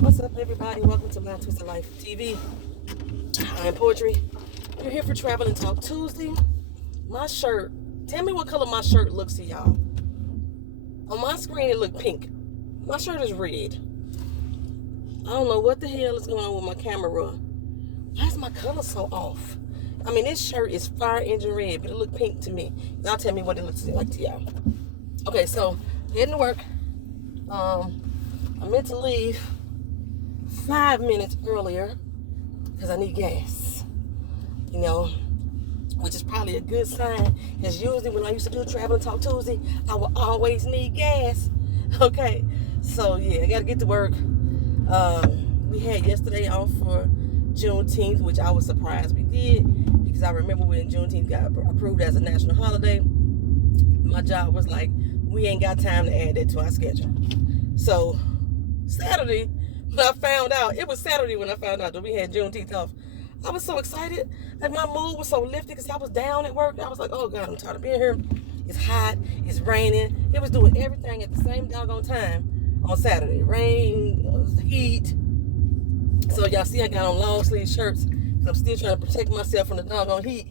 What's up, everybody? Welcome to My Twisted Life TV. I am Poetry. You're here for Travel and Talk Tuesday. My shirt, tell me what color my shirt looks to y'all. On my screen, it looked pink. My shirt is red. I don't know what the hell is going on with my camera. Why is my color so off? I mean, this shirt is fire engine red, but it looked pink to me. Y'all tell me what it looks like to y'all. Okay, so heading to work. I meant to leave 5 minutes earlier because I need gas, which is probably a good sign, because usually when I used to do Travel and Talk Tuesday, I would always need gas. Okay, so yeah, I got to get to work. We had yesterday off for Juneteenth, which I was surprised we did, because I remember when Juneteenth got approved as a national holiday, my job was like, we ain't got time to add that to our schedule. So Saturday, when I found out, it was Saturday when I found out that we had Juneteenth off, I was so excited. Like, my mood was so lifted because I was down at work. I was like, oh God, I'm tired of being here. It's hot, it's raining. It was doing everything at the same doggone time on Saturday. Rain, heat. So y'all see I got on long sleeve shirts because I'm still trying to protect myself from the doggone heat.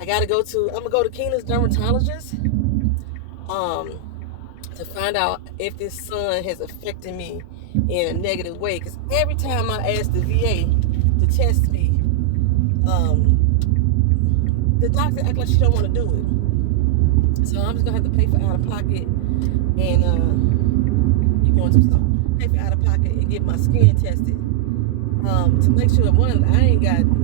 I'm gonna go to Keena's dermatologist to find out if this sun has affected me in a negative way. Because every time I ask the VA to test me, the doctor act like she don't want to do it. So I'm just gonna have to pay for out of pocket, and you going to stop? Pay for out of pocket and get my skin tested to make sure. One, I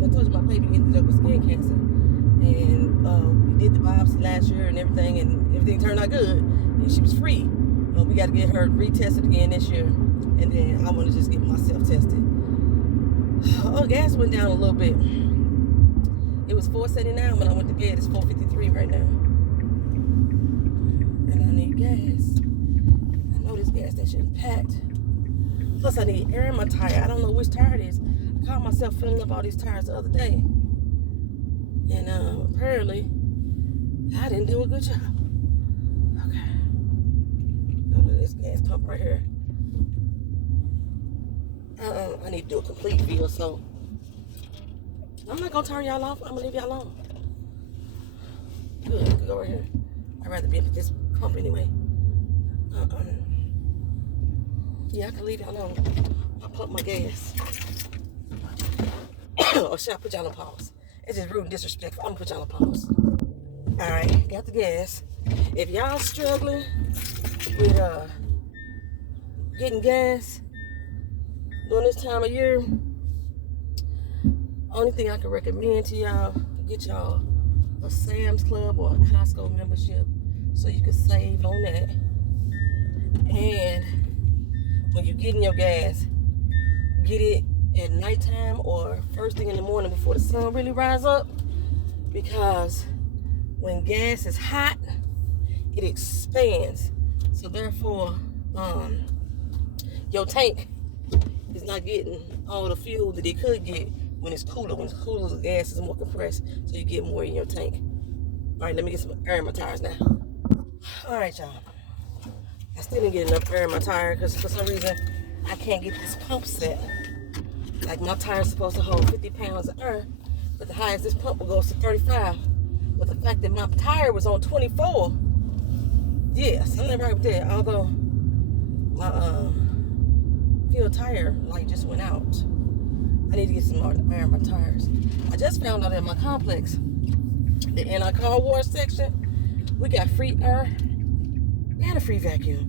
told you my baby ended up with skin cancer, and we did the biopsy last year and everything turned out good, and she was free. We got to get her retested again this year, and then I want to just get myself tested. Oh, gas went down a little bit. It was $4.79 when I went to bed. It's $4.53 right now, and I need gas. I know this gas station is packed. Plus, I need air in my tire. I don't know which tire it is. I caught myself filling up all these tires the other day, and apparently I didn't do a good job. Okay, go to this gas pump right here. I need to do a complete fill, so I'm not gonna turn y'all off. I'm gonna leave y'all alone. Good, I could go right here. I'd rather be at this pump anyway. Yeah, I can leave y'all alone. I'll pump my gas. Or should I put y'all on pause? It's just rude and disrespectful. I'm gonna put y'all on pause. Alright, got the gas. If y'all struggling with getting gas during this time of year, only thing I can recommend to y'all, get y'all a Sam's Club or a Costco membership so you can save on that. And when you get in your gas, get it at nighttime or first thing in the morning before the sun really rises up, because when gas is hot, it expands. So therefore, your tank is not getting all the fuel that it could get when it's cooler. When it's cooler, the gas is more compressed, so you get more in your tank. All right, let me get some air in my tires now. All right, y'all. I still didn't get enough air in my tire because for some reason I can't get this pump set. Like, my tire's supposed to hold 50 pounds of air, but the highest this pump will go is to 35. But the fact that my tire was on 24, yeah, something right with that. Although my fuel tire light just went out. I need to get some more air in my tires. I just found out in my complex, in our car wash section, we got free air and a free vacuum.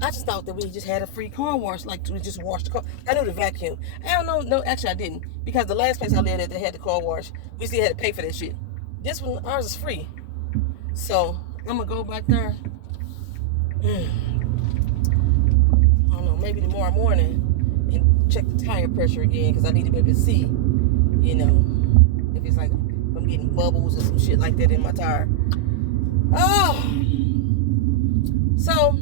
I just thought that we just had a free car wash, like we just washed the car. I knew the vacuum. I don't know. No, actually I didn't, because the last place I lived at, they had the car wash. We still had to pay for that shit. This one, ours is free. So I'm gonna go back there. I don't know, maybe tomorrow morning and check the tire pressure again, because I need to be able to see, if it's like I'm getting bubbles or some shit like that in my tire. Oh, so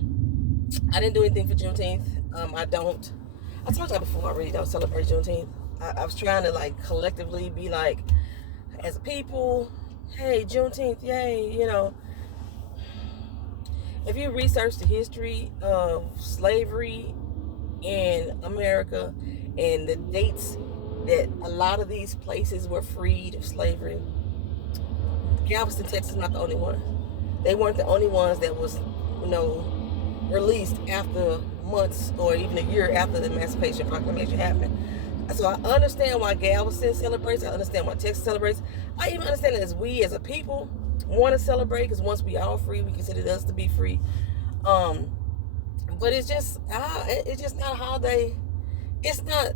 I didn't do anything for Juneteenth. I told y'all before, I really don't celebrate Juneteenth. I was trying to, like, collectively be like, as a people, hey, Juneteenth, yay, If you research the history of slavery in America and the dates that a lot of these places were freed of slavery. Galveston, Texas is not the only one. They weren't the only ones that was, released after months or even a year after the Emancipation Proclamation happened. So I understand why Galveston celebrates. I understand why Texas celebrates. I even understand that as we as a people want to celebrate, because once we are free, we consider us to be free. But it's just not a holiday. It's not.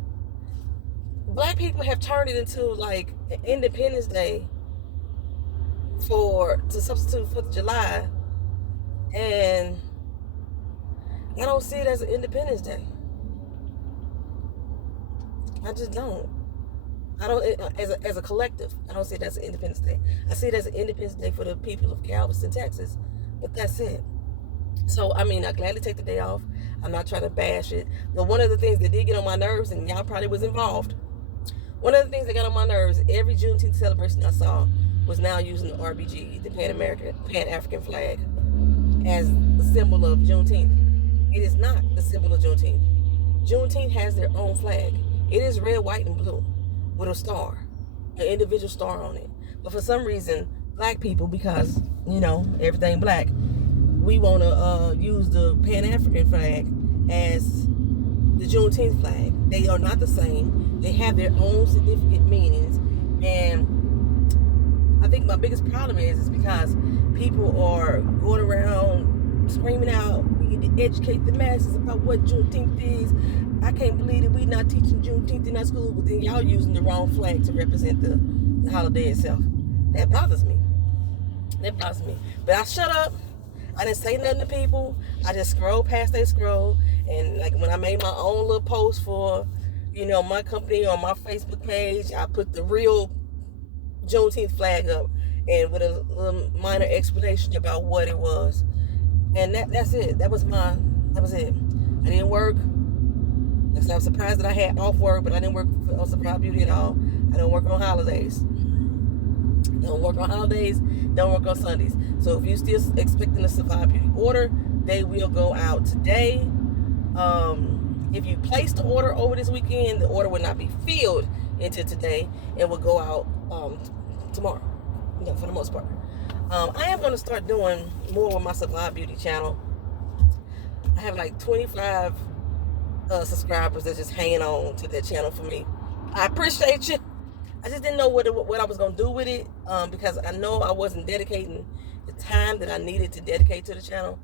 Black people have turned it into like an Independence Day to substitute 4th of July, and I don't see it as an Independence Day. I just don't. I don't, as a collective, I don't see it as an Independence Day. I see it as an Independence Day for the people of Galveston, Texas, but that's it. So, I gladly take the day off. I'm not trying to bash it. But one of the things that did get on my nerves, and y'all probably was involved, one of the things that got on my nerves, every Juneteenth celebration I saw was now using the RBG, the Pan-African flag, as the symbol of Juneteenth. It is not the symbol of Juneteenth. Juneteenth has their own flag. It is red, white, and blue with a star, an individual star on it. But for some reason, black people, because, everything black, we want to use the Pan-African flag as the Juneteenth flag. They are not the same. They have their own significant meanings. And I think my biggest problem is because people are going around screaming out, we need to educate the masses about what Juneteenth is. I can't believe that we're not teaching Juneteenth in our school, but then y'all using the wrong flag to represent the holiday itself. That bothers me. But I shut up. I didn't say nothing to people. I just scrolled past they scroll. And like when I made my own little post for, my company on my Facebook page, I put the real Juneteenth flag up and with a little minor explanation about what it was. And that's it. That was it. I didn't work. I was surprised that I had off work, but I didn't work on Surprise Beauty at all. I don't work on holidays. Don't work on Sundays. So if you're still expecting a Survive Beauty order, they will go out today. If you place the order over this weekend, the order will not be filled into today and will go out tomorrow, for the most part. I am going to start doing more with my Survive Beauty channel. I have like 25 subscribers that's just hanging on to that channel for me. I appreciate you. I just didn't know what I was going to do with it because I know I wasn't dedicating the time that I needed to dedicate to the channel.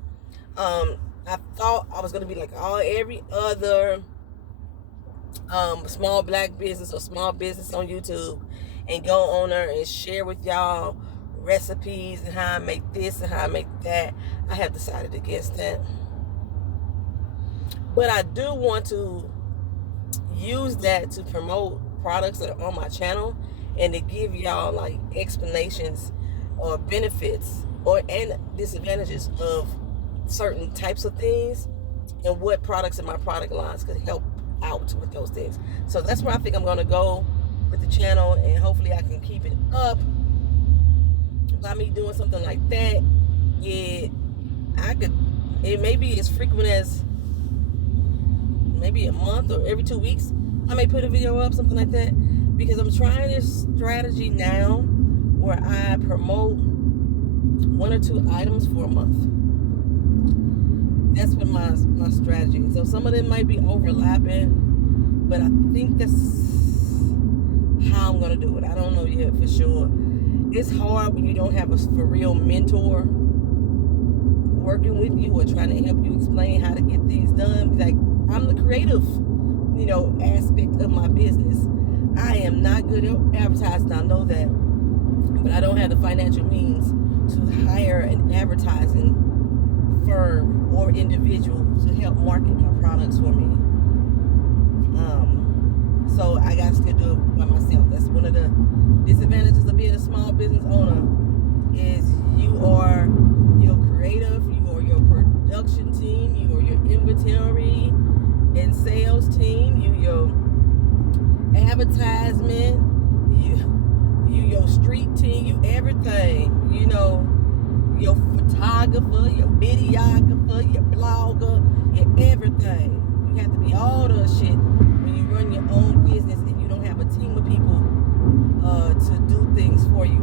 I thought I was going to be like every other small black business or small business on YouTube and go on there and share with y'all recipes and how I make this and how I make that. I have decided against that. But I do want to use that to promote products that are on my channel and to give y'all like explanations or benefits and disadvantages of certain types of things and what products in my product lines could help out with those things. So that's where I think I'm going to go with the channel, and hopefully I can keep it up. By me doing something like that, it may be as frequent as maybe a month or every 2 weeks. I may put a video up, something like that, because I'm trying this strategy now where I promote 1 or 2 items for a month. That's been my strategy. So some of them might be overlapping, but I think that's how I'm going to do it. I don't know yet for sure. It's hard when you don't have a for real mentor working with you or trying to help you explain how to get things done. Like, I'm the creative, aspect of my business. I am not good at advertising. I know that, but I don't have the financial means to hire an advertising firm or individual to help market my products for me. So I got to still do it by myself. That's one of the disadvantages of being a small business owner, is you are your creative, you are your production team, you are your inventory and sales team, you your advertisement, you your street team, you everything, your photographer, your videographer, your blogger, your everything. You have to be all the shit when you run your own business and you don't have a team of people to do things for you.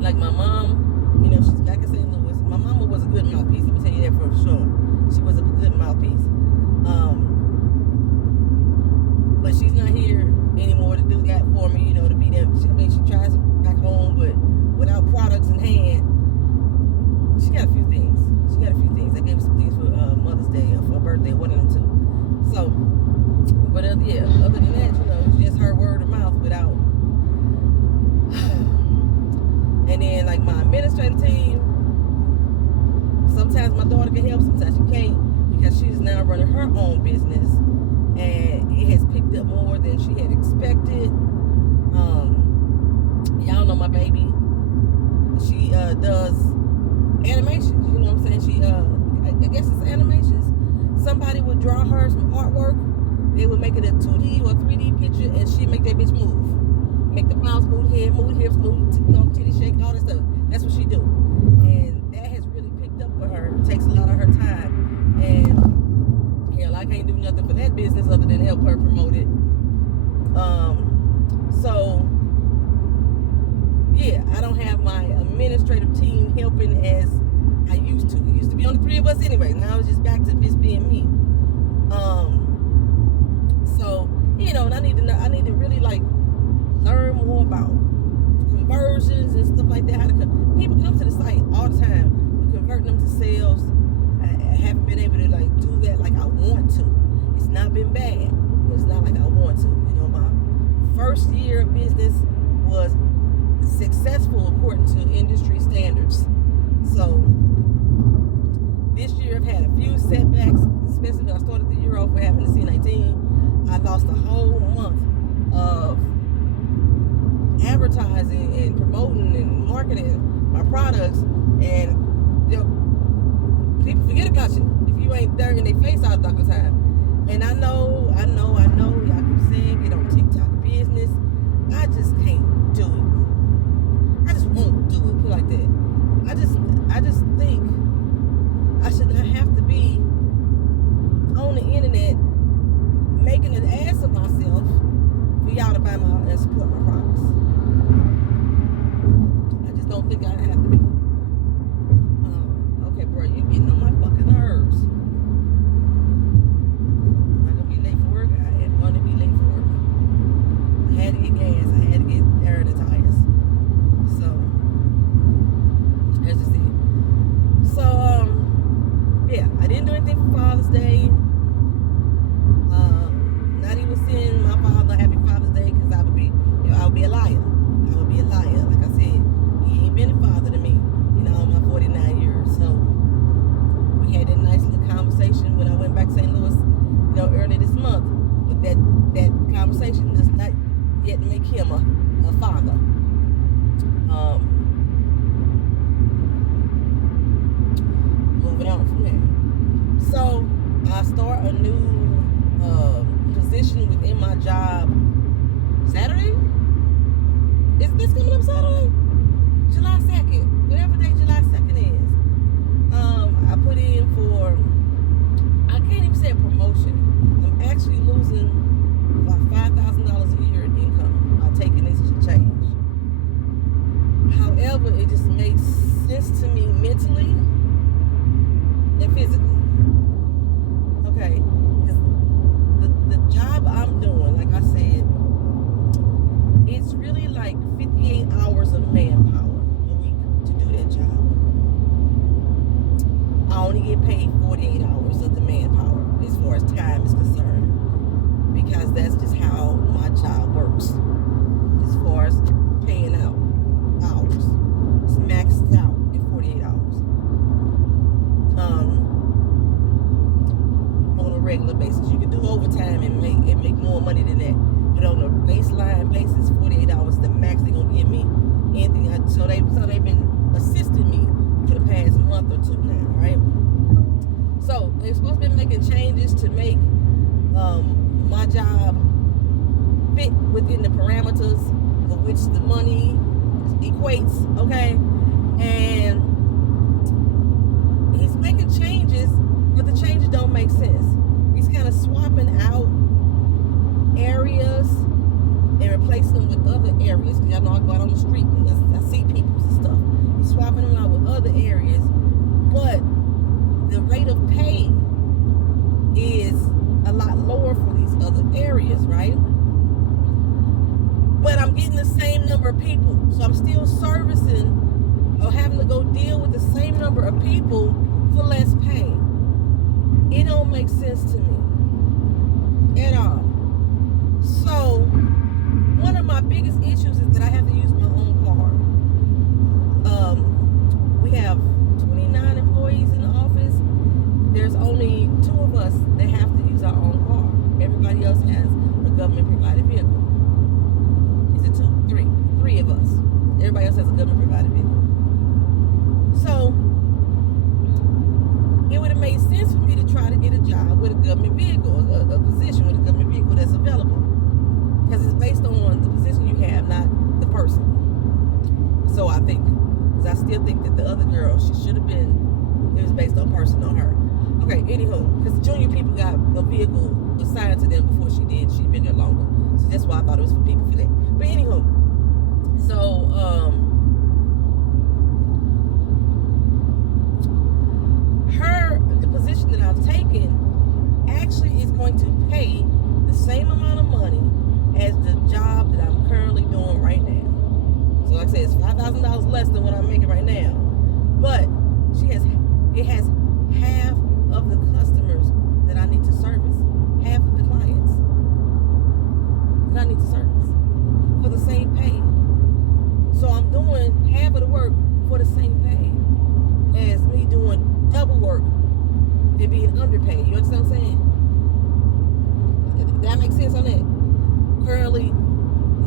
Like my mom, you know, she's back in St. Louis. My mama was a good mouthpiece. Let me tell you that for sure. She was a good mouthpiece. But she's not here anymore to do that for me, you know, to be there. I mean, she tries back home, but without products in hand, she got a few things. I gave her some things for Mother's Day or for her birthday, one of them too. So, but yeah, other than that, you know, it's just her word of mouth without. And then like my administrative team, sometimes my daughter can help, sometimes she can't, because she's now running her own business, and it has picked up more than she had expected. Y'all know my baby. She does animations. You know what I'm saying? She I guess it's animations. Somebody would draw her some artwork. They would make it a 2D or 3D picture, and she'd make that bitch move. Make the mouth move, head move, hips move, titty shake, all that stuff. That's what she do. And that has really picked up for her. It takes a lot of her time. And hell, I can't do nothing for that business other than help her promote it. So yeah, I don't have my administrative team helping as I used to. It used to be only 3 of us anyway. Now it's just back to just being me. So, you know, and I need to really like learn more about conversions and stuff like that. People come to the site all the time. We convert them to sales. I haven't been able to like do that like I want to. It's not been bad, but it's not like I want to. You know, my first year of business was successful according to industry standards. So this year I've had a few setbacks, especially when I started the year off with having the C19. I lost a whole month of advertising and promoting and marketing my products, and people forget about you if you ain't there in their face all the time. And I know, y'all keep saying get on TikTok business. I just can't do it. I just won't do it. Put it like that. I just think I should not have to be on the internet making an ass of myself for y'all to buy my and support my products. I just don't think I have to be. Okay, bro, you getting on my fucking nerves. Am I gonna be late for work? I am gonna be late for work. I had to get gas. I had to get air in the tires. So that's just it. So yeah, I didn't do anything for Father's Day. Not even send my father Happy Father's Day, because I would be a liar. I would be a liar. Like I said, he ain't been a father to me in all my 49 years. So we had that nice little conversation when I went back to St. Louis, you know, early this month. But that conversation does not yet make him a father. Moving on from there. So I start a new position within my job Saturday. Is this coming up Saturday? July 2nd. Whatever day July 2nd is. I put in for, I can't even say a promotion. I'm actually losing about $5,000 a year in income by taking this change. However, it just makes sense to me mentally and physically. Okay, the job I'm doing, like I said, it's really like 58 hours of manpower a week to do that job. I only get paid 48 hours of the manpower as far as time is concerned, because that's just how my job works as far as paying out hours. It's maxed out at 48 hours. On a regular basis. You can do overtime and make more money than that. But on a baseline basis, 48 hours is the max they're gonna give me. Anything. So they've been assisting me for the past month or two now, right? So they're supposed to be making changes to make my job fit within the parameters of which the money equates, okay? And he's making changes, but the changes don't make sense. He's kind of swapping replacing them with other areas. Because y'all know I go out on the street and I see people and stuff. He's swapping them out with other areas. But the rate of pay is a lot lower for these other areas, right? But I'm getting the same number of people. So I'm still servicing or having to go deal with the same number of people for less pay. It don't make sense to me at all. So one of my biggest issues is that I have to use my own car. We have 29 employees in the office. There's only 2 of us that have to use our own car. Everybody else has a government provided vehicle. Is it 2? 3? 3 of us. Everybody else has a government provided vehicle. So it would have made sense for me to try to get a job with a government vehicle, a position with a government vehicle that's available. Because it's based on the position you have, not the person. So I think, because I still think that the other girl, she should have been, it was based on person, on her. Okay, anywho, because junior people got a vehicle assigned to them before she did. She'd been there longer. So that's why I thought it was for people for that. But anywho, so, the position that I've taken actually is going to pay the same amount of money as the job that I'm currently doing right now. So like I said, it's $5,000 less than what I'm making right now. But it has half of the customers that I need to service, half of the clients that I need to service for the same pay. So I'm doing half of the work for the same pay as me doing double work and being underpaid. You understand what I'm saying? That makes sense on that? Currently,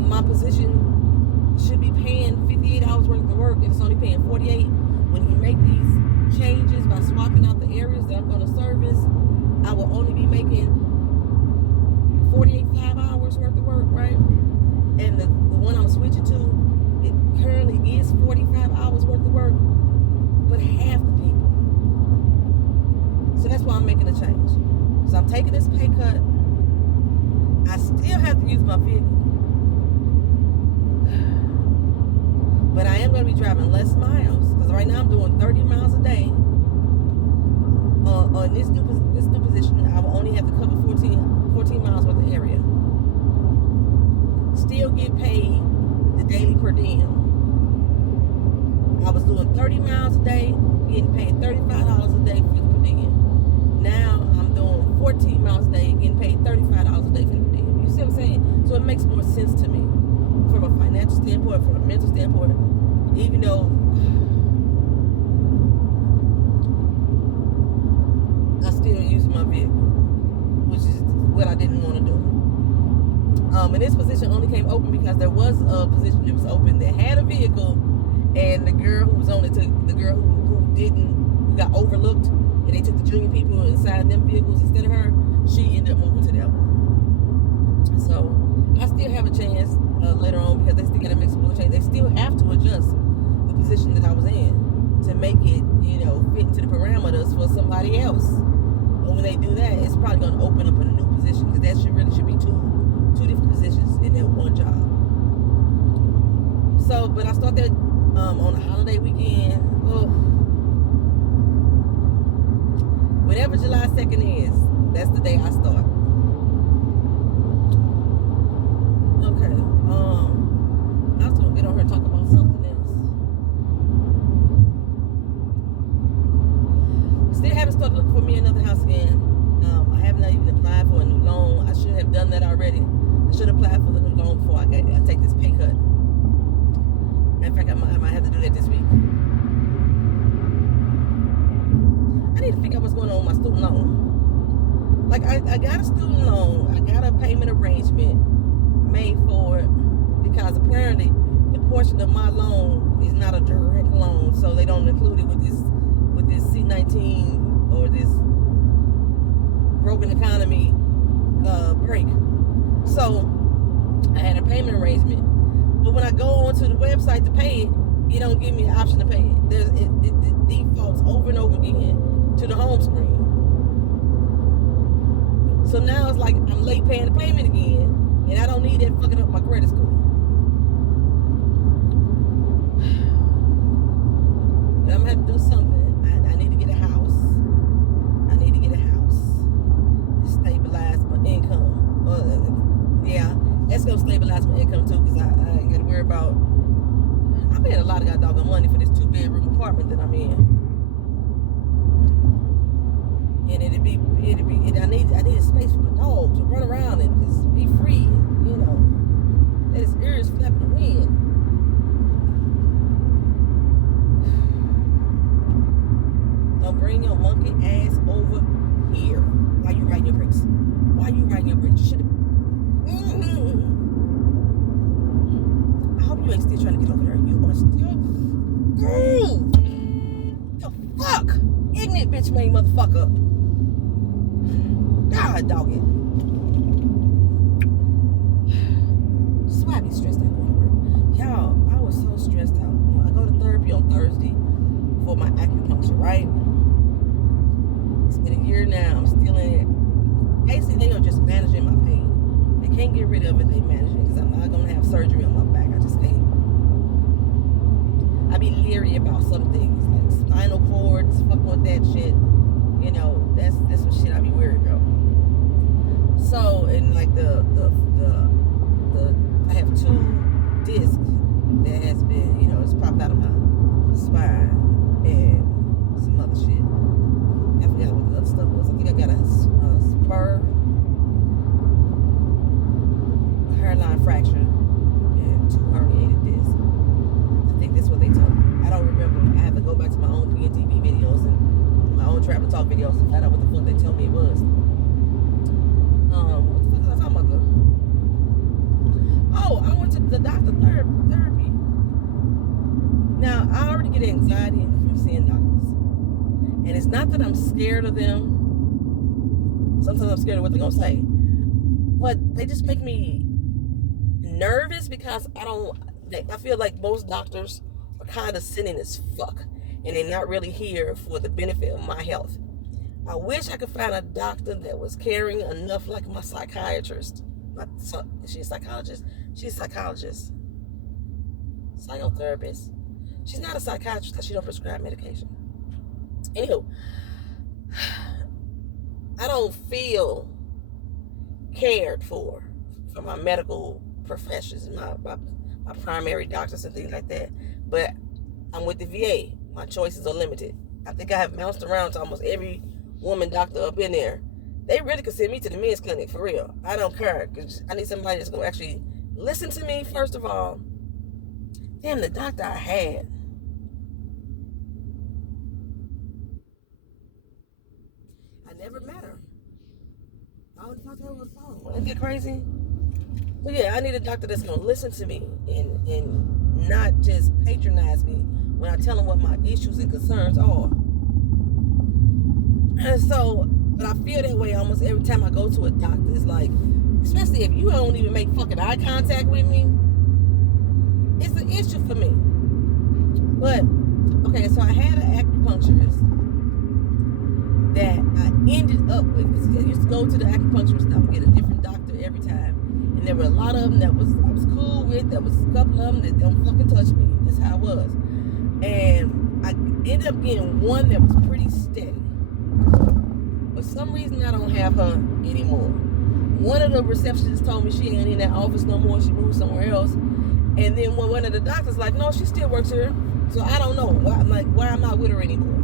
my position should be paying 58 hours worth of work, and it's only paying 48. When you make these changes by swapping out the areas that I'm going to service, I will only be making 5 hours worth of work, right? And the one I'm switching to, it currently is 45 hours worth of work, but half the people. So that's why I'm making a change. So I'm taking this pay cut. I still have to use my vehicle. But I am going to be driving less miles. Because right now I'm doing 30 miles a day. On this new position, I will only have to cover 14 miles worth of area. Still get paid the daily per diem. I was doing 30 miles a day, getting paid $35 a day for the per diem. Now I'm doing 14 miles a day, getting paid $35 a day for the per diem. You see what I'm saying? So it makes more sense to me from a financial standpoint, from a mental standpoint, even though I still use my vehicle, which is what I didn't want to do. And this position only came open because there was a position that was open that had a vehicle, and the girl who was on it took the girl who got overlooked, and they took the junior people and assigned them vehicles instead of her. She ended up moving to that one. So I still have a chance later on, because they still got to make some more change. They still have to adjust the position that I was in to make it, fit into the parameters for somebody else. And when they do that, it's probably going to open up a new position, because that should be two different positions in that one job. So, but I start that on a holiday weekend. Oh, whenever July 2nd is, that's the day I start. Okay. I was gonna get on here and talk about something else. Still haven't started looking for me another house again. I have not even applied for a new loan. I should have done that already. I should apply for the new loan before I take this pay cut. In fact, I might have to do that this week. I need to figure out what's going on with my student loan. Like, I got a student loan. I got a payment arrangement made for it, because apparently the portion of my loan is not a direct loan, so they don't include it with this C-19 or this broken economy break. So I had a payment arrangement, but when I go onto the website to pay it, it don't give me the option to pay it. It defaults over and over again to the home screen. So now it's like I'm late paying the payment again, and I don't need that fucking up my credit score. help stabilize my income too, because I ain't got to worry about. I paid a lot of doggone money for this 2-bedroom apartment that I'm in, and I need a space for the dog to run around and just be free, and, you know, let his ears flap in the wind. Don't bring your monkey ass over here. Why you riding your brakes? Why you riding your brakes? You should have. I hope you ain't still trying to get over there. You are still. The fuck? Ignorant bitch made motherfucker. God, dog it. That's why I be stressed out going to work. Y'all, I was so stressed out. I go to therapy on Thursday for my acupuncture, right? It's been a year now. I'm still in it. Basically, they are just managing my pain. They can't get rid of it. They manage it because I'm not going to have surgery on my back. I just can't. I be leery about some things like spinal cords, fucking with that shit. You know, that's some shit I be worried about. So, and like the I have 2 discs that has been, you know, it's popped out of my spine and some other shit. I forgot what the other stuff was. I think I got a spur, a hairline fracture, and 2 herniated discs. I think that's what they told me. I don't remember. I have to go back to my own PNTV videos and my own Travel Talk videos and find out what the fuck they told me it was. What the fuck was I talking about though? Oh, I went to the doctor therapy. Now, I already get anxiety from seeing doctors. And it's not that I'm scared of them. Sometimes I'm scared of what they're going to say. But they just make me nervous because I feel like most doctors are kind of sinning as fuck. And they're not really here for the benefit of my health. I wish I could find a doctor that was caring enough like my psychiatrist. Is she a psychologist? She's a psychologist. Psychotherapist. She's not a psychiatrist because she don't prescribe medication. Anywho, I don't feel cared for my medical professions, my primary doctors and things like that. But I'm with the VA. My choices are limited. I think I have bounced around to almost every woman doctor up in there. They really could send me to the men's clinic for real. I don't care because I need somebody that's going to actually listen to me first of all. Damn, the doctor I had. I never met her. I only talked to her on the phone. Isn't that crazy? But yeah, I need a doctor that's going to listen to me and not just patronize me when I tell them what my issues and concerns are. And so, but I feel that way almost every time I go to a doctor. It's like, especially if you don't even make fucking eye contact with me, it's an issue for me. But, okay, so I had an acupuncturist that I ended up with. I used to go to the acupuncturist and I would get a different doctor every time. And there were a lot of them that I was cool with. There was a couple of them that don't fucking touch me. That's how it was. And I ended up getting one that was pretty steady. For some reason, I don't have her anymore. One of the receptionists told me she ain't in that office no more. She moved somewhere else. And then one of the doctors like, no, she still works here. So I don't know. Why I'm not with her anymore.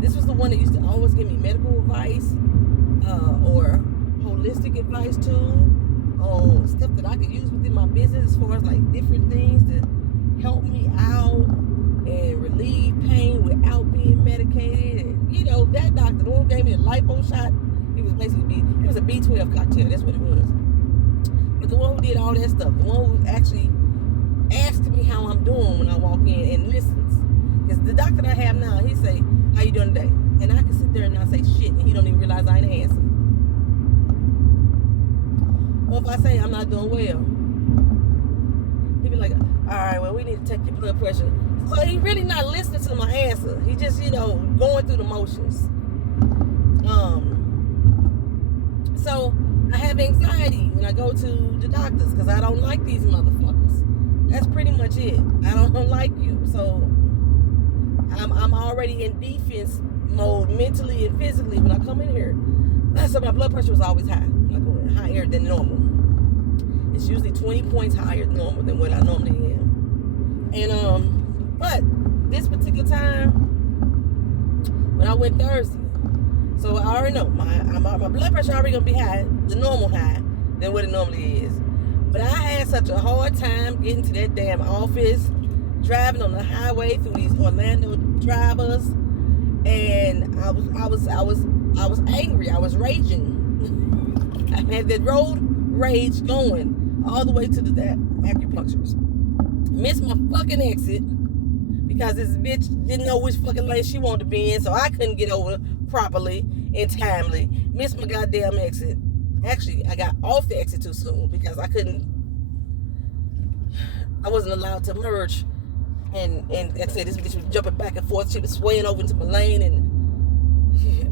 This was the one that used to always give me medical advice or holistic advice too on stuff that I could use within my business as far as like different things to help me out and relieve pain without being medicated. And you know, that doctor, the one who gave me a lipo shot, it was basically it was a B12 cocktail. That's what it was. But the one who did all that stuff, the one who actually asked me how I'm doing when I walk in and listens. Because the doctor that I have now, he say, how you doing today? And I can sit there and not say shit and he don't even realize I ain't answering. Or if I say I'm not doing well, he be like, alright, well we need to take your blood pressure. So he really not listening to my answer. He just, going through the motions. So I have anxiety when I go to the doctors because I don't like these motherfuckers. That's pretty much it. I don't like you. So I'm already in defense mode mentally and physically when I come in here. So my blood pressure was always high. Like higher than normal. It's usually 20 points higher normal than what I normally am. And but this particular time, when I went Thursday, so I already know my blood pressure already gonna be high, the normal high, than what it normally is. But I had such a hard time getting to that damn office, driving on the highway through these Orlando drivers, and I was angry. I was raging. I had that road rage going all the way to the acupuncturist. Missed my fucking exit because this bitch didn't know which fucking lane she wanted to be in, so I couldn't get over properly and timely. Missed my goddamn exit. Actually, I got off the exit too soon because I wasn't allowed to merge. And like I said, this bitch was jumping back and forth. She was swaying over into my lane, and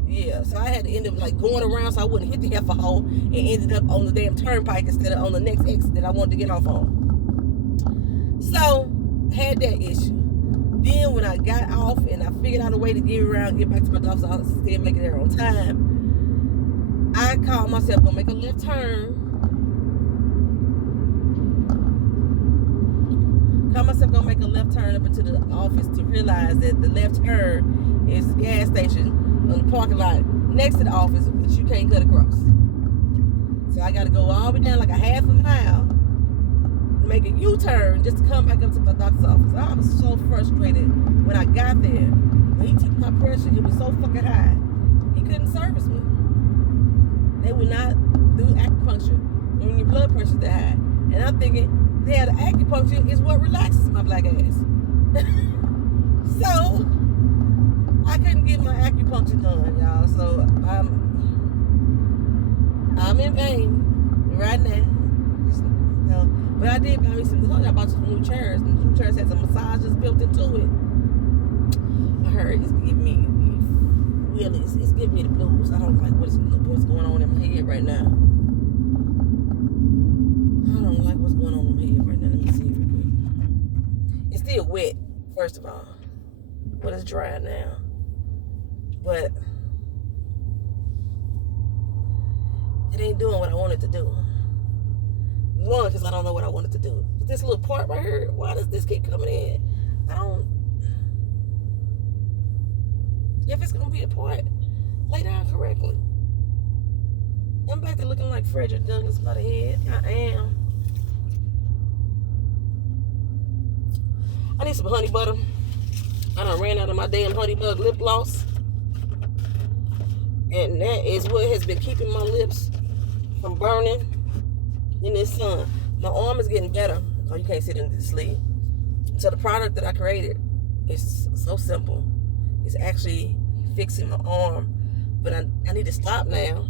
yeah. So I had to end up like going around so I wouldn't hit the heifer hole, and ended up on the damn turnpike instead of on the next exit that I wanted to get off on. So had that issue. Then when I got off and I figured out a way to get around, get back to my doctor's office, still make it there on time, I called myself gonna make a left turn. Called myself gonna make a left turn up into the office to realize that the left turn is the gas station on the parking lot next to the office, but you can't cut across. So I gotta go all the way down like a half a mile, make a U-turn just to come back up to my doctor's office. I was so frustrated when I got there. When he took my pressure, it was so fucking high. He couldn't service me. They would not do acupuncture when your blood pressure's that high. And I'm thinking, yeah, the acupuncture is what relaxes my black ass. So I couldn't get my acupuncture done, y'all. So I'm in vain right now. But I did buy me some. I bought some new chairs. The new chairs had some massages built into it. I heard it's giving me it's giving me the blues. I don't like what's going on in my head right now. I don't like what's going on in my head right now. Let me see real quick. It's still wet, first of all, but it's dry now. But it ain't doing what I wanted to do. One, because I don't know what I wanted to do. But this little part right here, why does this keep coming in? If it's going to be a part, lay down correctly. I'm back to looking like Frederick Douglass by the head. I am. I need some honey butter. I done ran out of my damn honey bug lip gloss. And that is what has been keeping my lips from burning in this sun. My arm is getting better. Oh, you can't sit in the sleeve. So the product that I created is so simple. It's actually fixing my arm. But I need to stop now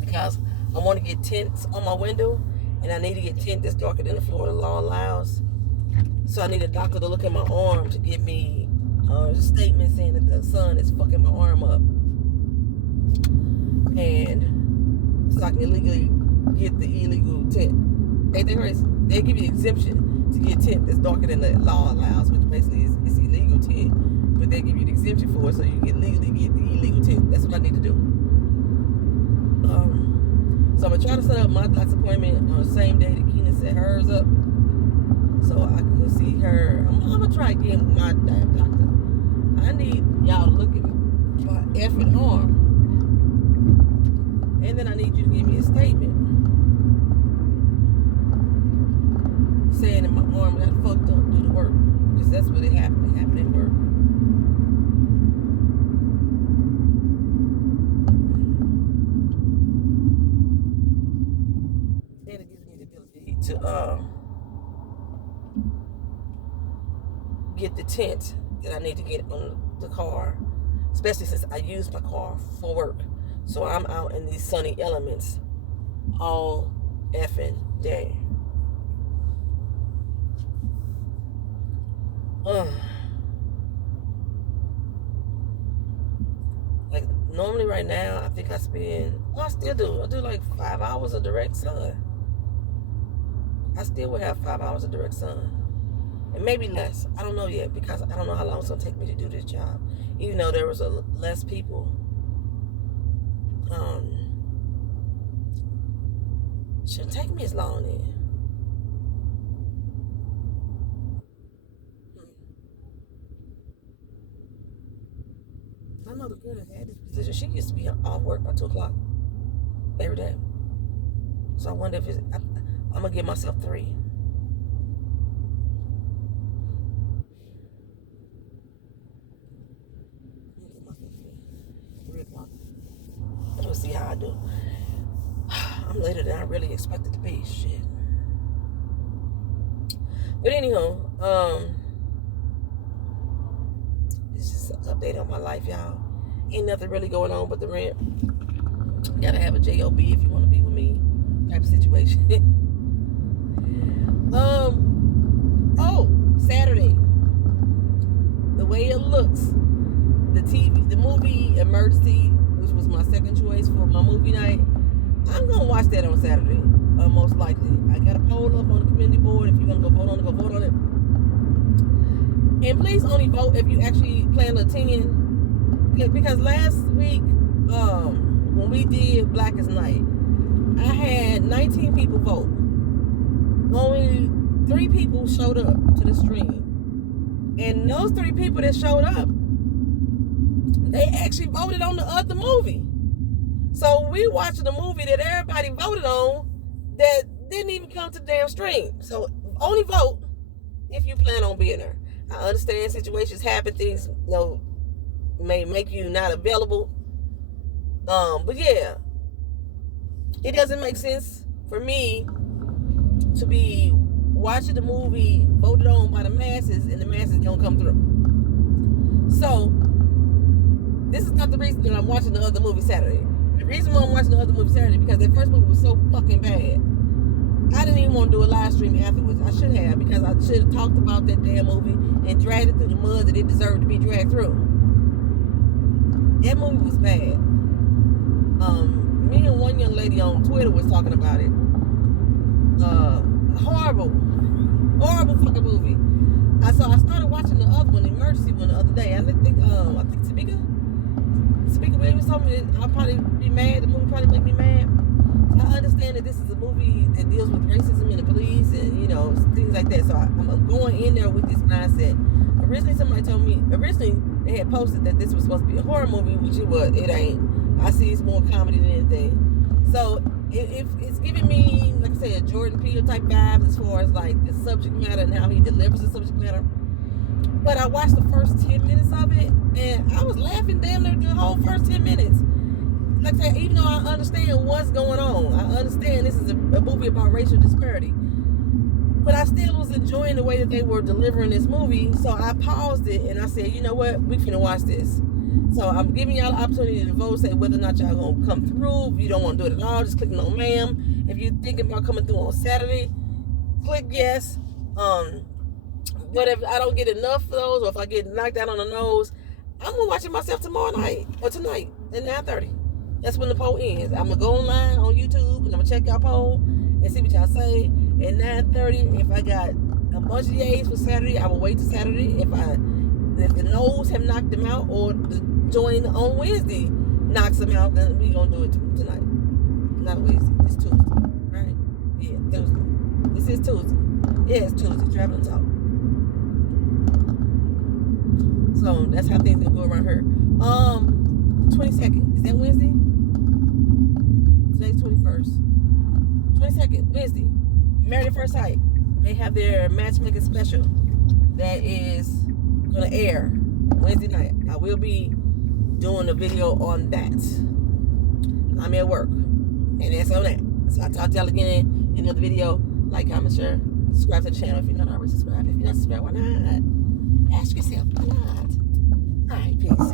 because I want to get tints on my window, and I need to get tint that's darker than the Florida law allows. So I need a doctor to look at my arm to give me a statement saying that the sun is fucking my arm up. And so I can illegally get the illegal tint. Ain't that crazy? They give you an exemption to get tint that's darker than the law allows, which basically is illegal tint. But they give you the exemption for it so you can legally get the illegal tint. That's what I need to do. So I'm going to try to set up my doctor's appointment on the same day that Keena set hers up. So I can go see her. I'm going to try again with my damn doctor. I need y'all to look at my effing arm. And then I need you to give me a statement saying that my arm got fucked up due to work. Because that's what it happened. It happened at work. Then it gives me the ability to get the tint that I need to get on the car. Especially since I use my car for work. So I'm out in these sunny elements all effing day. Like normally right now, I think I still do. I do like 5 hours of direct sun. I still would have 5 hours of direct sun. And maybe less. I don't know yet because I don't know how long it's going to take me to do this job. Even though there was less people Shouldn't take me as long then. I know the girl that had this position. She used to be off work by 2 o'clock every day. So I wonder if I'm gonna give myself 3. Give myself 3 o'clock. We'll see how I do. I'm later than I really expected to be. Shit. But anyhow, it's just an update on my life, y'all. Ain't nothing really going on but the rent. You gotta have a job if you want to be with me, type of situation. Saturday. The way it looks, the movie Emergency, which was my second choice for my movie night, I'm gonna watch that on Saturday, most likely. I got a poll up on the community board. If you want to go vote on it. And please only vote if you actually plan to attend. Because last week, when we did Blackest Night, I had 19 people vote. Only 3 people showed up to the stream. And those 3 people that showed up, they actually voted on the other movie. So we watching a movie that everybody voted on that didn't even come to the damn stream. So only vote if you plan on being there. I understand situations happen, things may make you not available. But yeah, it doesn't make sense for me to be watching the movie voted on by the masses and the masses don't come through. So this is not the reason that I'm watching the other movie Saturday. The reason why I'm watching the other movie Saturday because that first movie was so fucking bad. I didn't even want to do a live stream afterwards. I should have, because I should have talked about that damn movie and dragged it through the mud that it deserved to be dragged through. That movie was bad. Me and one young lady on Twitter was talking about it. Horrible fucking movie. So I started watching the other one, the Emergency one, the other day. I think Tamika Williams told me that I'll probably be mad. The movie probably make me mad. I understand that this is a movie that deals with racism in the police and, things like that. So I'm going in there with this mindset. Originally, somebody told me, they had posted that this was supposed to be a horror movie, which it ain't. I see it's more comedy than anything. So it's giving me, like I said, Jordan Peele type vibe as far as like the subject matter and how he delivers the subject matter. But I watched the first 10 minutes of it and I was laughing damn near the whole first 10 minutes. Like I said, even though I understand what's going on, I understand this is a movie about racial disparity, but I still was enjoying the way that they were delivering this movie. So I paused it and I said, you know what, we finna watch this. So I'm giving y'all the opportunity to vote, say whether or not y'all gonna come through. If you don't want to do it at all, just click no ma'am. If you're thinking about coming through on Saturday, click yes. But if I don't get enough of those, or if I get knocked out on the nose, I'm gonna watch it myself tomorrow night or tonight at 9:30. That's when the poll ends. I'm gonna go online on YouTube and I'm gonna check y'all poll and see what y'all say. At 9:30, if I got a bunch of yays for Saturday, I will wait till Saturday. If the no's have knocked them out, or the join on Wednesday knocks them out, then we gonna do it tonight. Not Wednesday. It's Tuesday, right? Yeah, Tuesday. This is Tuesday. Yeah, it's Tuesday. Traveling talk. So that's how things gonna go around here. 22nd. Is that Wednesday? Today's 21st. 22nd, Wednesday. Married at First Sight. They have their matchmaking special that is gonna air Wednesday night. I will be doing a video on that. I'm at work. And that's on that. So I'll talk to y'all again in another video. Like, comment, share, subscribe to the channel if you're not already subscribed. If you're not subscribed, why not? Ask yourself, why not? Alright, peace.